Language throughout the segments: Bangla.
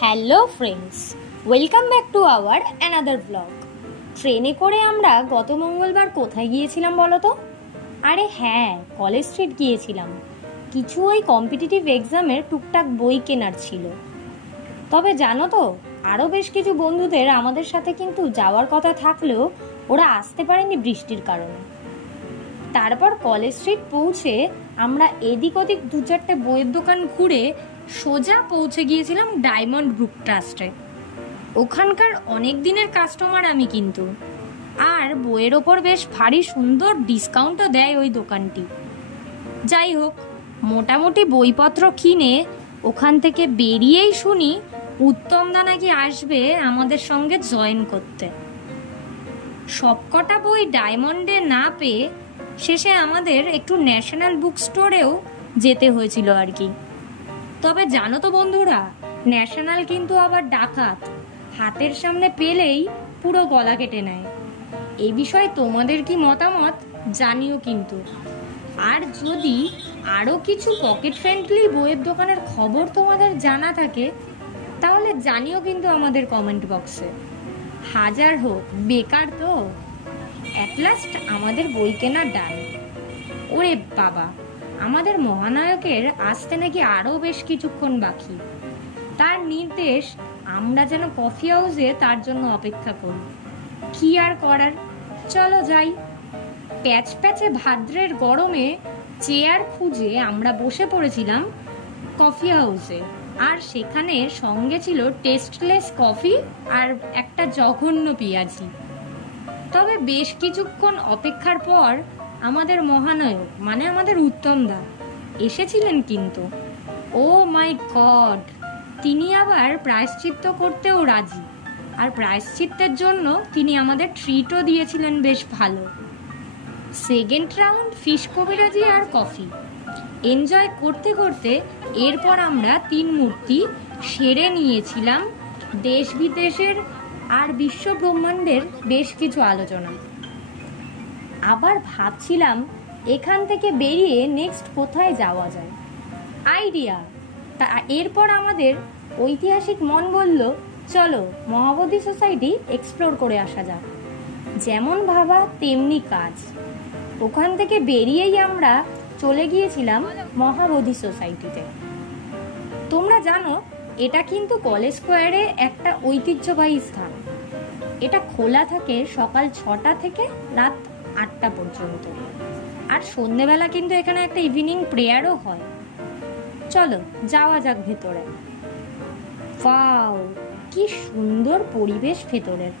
Hello friends, welcome back to our another blog. ট্রেনে করে আমরা গত মঙ্গলবার কোথায় গিয়েছিলাম বলো তো? আরে হ্যাঁ, কলেজ স্ট্রিট গিয়েছিলাম। কিছু ওই কম্পিটিটিভ এক্সামের টুকটাক বই কেনার ছিল। তবে জানো তো, আরও বেশ কিছু বন্ধুদের আমাদের সাথে কিন্তু যাওয়ার কথা থাকলেও ওরা আসতে পারেনি বৃষ্টির কারণে। তারপর কলেজ স্ট্রিট পৌঁছে আমরা এদিক ওদিক দু চারটে বইয়ের দোকান ঘুরে সোজা পৌঁছে গিয়েছিলাম ডায়মন্ড বুক ট্রাস্টে। ওখানকার অনেক দিনের কাস্টমার আমি কিন্তু, আর বইয়ের ওপর বেশ ভারী সুন্দর ডিসকাউন্টও দেয় ওই দোকানটি। যাই হোক, মোটামুটি বইপত্র কিনে ওখান থেকে বেরিয়েই শুনি উত্তমদা নাকি আসবে আমাদের সঙ্গে জয়েন করতে। সবকটা বই ডায়মন্ডে না পেয়ে শেষে আমাদের একটু ন্যাশনাল বুক স্টোরেও যেতে হয়েছিল আর কি। তবে জানো তো বন্ধুরা, ন্যাশনাল কিন্তু আবার ডাকাত, হাতের সামনে পেলেই পুরো গলা কেটে নেয়। এই বিষয়ে তোমাদের কি মতামত জানিও কিন্তু। আর যদি আরও কিছু পকেট ফ্রেন্ডলি বইয়ের দোকানের খবর তোমাদের জানা থাকে তাহলে জানিও কিন্তু আমাদের কমেন্ট বক্সে। হাজার হোক, বেকার তো। অ্যাট লাস্ট আমাদের বই কেনা ডান। ওরে বাবা, আমাদের মহানায়কের আসতে নাকি আরও বেশ কিছুক্ষণ বাকি। তার নির্দেশ আমরা যেন কফি হাউসে তার জন্য অপেক্ষা করি। কি আর করার, চলো যাই। প্যাচ প্যাচে ভাদ্রের গরমে চেয়ার খুঁজে আমরা বসে পড়েছিলাম কফি হাউসে, আর সেখানে সঙ্গে ছিল টেস্টলেস কফি আর একটা জঘন্য পেঁয়াজি। তবে বেশ কিছুক্ষণ অপেক্ষার পর আমাদের মহানায়ক মানে আমাদের উত্তমদা এসেছিলেন কিন্তু। ও মাই গড, তিনি আবার প্রায়শ্চিত্ত করতেও রাজি। আর প্রায়শ্চিত্তের জন্য তিনি আমাদের ট্রিটও দিয়েছিলেন বেশ ভালো। সেকেন্ড রাউন্ড ফিশ কবিরাজি আর কফি এনজয় করতে করতে এরপর আমরা তিন মূর্তি সেরে নিয়েছিলাম দেশ বিদেশের আর বিশ্ব ব্রহ্মাণ্ডের বেশ কিছু আলোচনা। আবার ভাবছিলাম এখান থেকে বেরিয়ে নেক্সট কোথায় যাওয়া যায়। আইডিয়া! তা এরপর আমাদের ঐতিহাসিক মন বলল, চলো মহাবোধি সোসাইটি এক্সপ্লোর করে আসা যাক। যেমন ভাবা তেমনি কাজ। ওখান থেকে বেরিয়েই আমরা চলে গিয়েছিলাম মহাবোধি সোসাইটিতে। তোমরা জানো, এটা কিন্তু কলেজ স্কোয়ারে একটা ঐতিহ্যবাহী স্থান। এটা খোলা থাকে সকাল 6টা থেকে রাত 8টা পর্যন্ত। আর সন্ধেবেলা কিন্তু এখানে একটা ইভিনিং প্রেয়ারও হয়। চলো যাওয়া যাক ভেতরে। ওয়াও, কি সুন্দর পরিবেশ ভেতরের।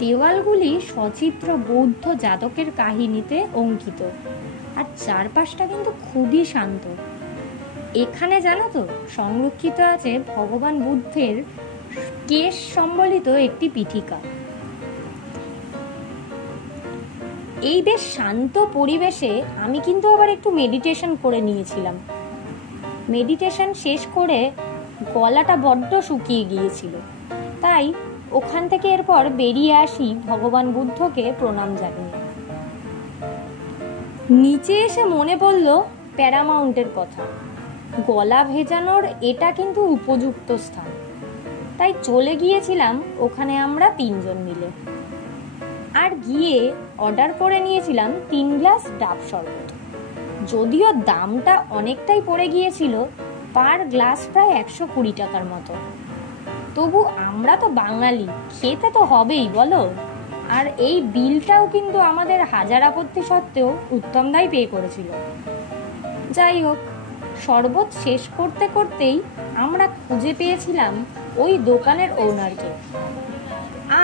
দেওয়ালগুলি সচিত্র বৌদ্ধ জাতকের কাহিনীতে অঙ্কিত, আর চারপাশটা কিন্তু খুবই শান্ত। এখানে জানো তো, সংরক্ষিত আছে ভগবান বুদ্ধের কেশ সম্বলিত একটি পীঠিকা। এই বেশ শান্ত পরিবেশে আমি কিন্তু আবার একটু মেডিটেশন করে নিয়েছিলাম। মেডিটেশন শেষ করে গলাটা বড্ড শুকিয়ে গিয়েছিল, তাই ওখান থেকে এরপর বেরিয়ে আসি ভগবান বুদ্ধকে প্রণাম জানিয়ে। নিচে এসে মনে পড়ল প্যারামাউন্টের কথা। গলা ভেজানোর এটা কিন্তু উপযুক্ত স্থান, তাই চলে গিয়েছিলাম ওখানে আমরা 3 জন মিলে। আর গিয়ে অর্ডার করে নিয়েছিলাম 3 গ্লাস ডাব শরবত। যদিও দামটা অনেকটাই পড়ে গিয়েছিল, পার গ্লাস প্রায় 120 টাকার মতো। তবু আমরা তো বাঙালি, খেতে তো হবেই বলো। আর এই বিলটাও কিন্তু আমাদের হাজার আপত্তি সত্ত্বেও উত্তমদাই পে করেছিল। যাই হোক, শরবত শেষ করতে করতেই আমরা খুঁজে পেয়েছিলাম ওই দোকানের ওনারকে।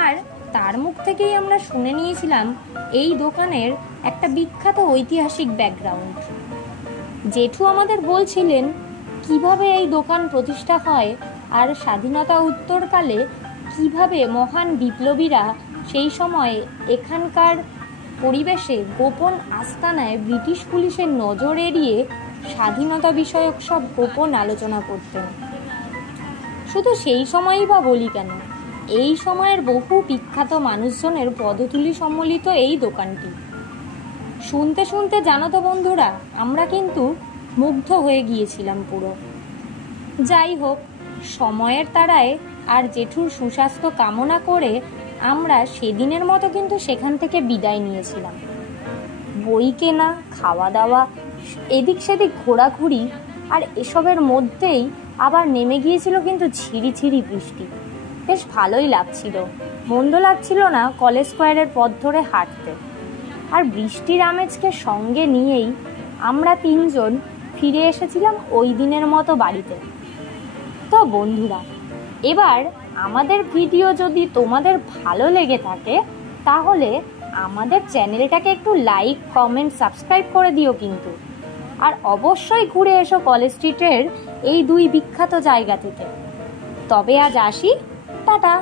আর তার মুখ থেকেই আমরা শুনে নিয়েছিলাম এই দোকানের একটা বিখ্যাত ঐতিহাসিক ব্যাকগ্রাউন্ড। জেঠু আমাদের বলছিলেন কিভাবে এই দোকান প্রতিষ্ঠা হয়, আর স্বাধীনতা উত্তরকালে কিভাবে মহান বিপ্লবীরা সেই সময় এখানকার পরিবেশে গোপন আস্তানায় ব্রিটিশ পুলিশের নজর এড়িয়ে স্বাধীনতা বিষয়ক সব গোপন আলোচনা করতেন। শুধু সেই সময়ই বা বলি কেন, এই সময়ের বহু বিখ্যাত মানুষজনের পদতুলি সম্বলিত এই দোকানটি। শুনতে শুনতে জানো তো বন্ধুরা, আমরা কিন্তু মুগ্ধ হয়ে গিয়েছিলাম পুরো। যাই হোক, সময়ের তাড়ায় আর জেঠুর সুস্বাস্থ্য কামনা করে আমরা সেদিনের মতো কিন্তু সেখান থেকে বিদায় নিয়েছিলাম। বই কেনা, খাওয়া দাওয়া, এদিক সেদিক ঘোরাঘুরি, আর এসবের মধ্যেই আবার নেমে গিয়েছিল কিন্তু ঝিরিঝিরি বৃষ্টি। বেশ ভালোই লাগছিল, মন্দ লাগছিল না কলেজ স্কোয়ারের পথ ধরে হাঁটতে। আর বৃষ্টির আমেজকে সঙ্গে নিয়েই আমরা তিনজন ফিরে এসেছিলাম ওই দিনের মতো বাড়িতে। তো বন্ধুরা, এবার আমাদের ভিডিও যদি তোমাদের ভালো লেগে থাকে তাহলে আমাদের চ্যানেলটাকে একটু লাইক, কমেন্ট, সাবস্ক্রাইব করে দিও কিন্তু। আর অবশ্যই ঘুরে এসো কলেজ স্ট্রিটের এই দুই বিখ্যাত জায়গা থেকে। তবে আজ আসি, টাটা।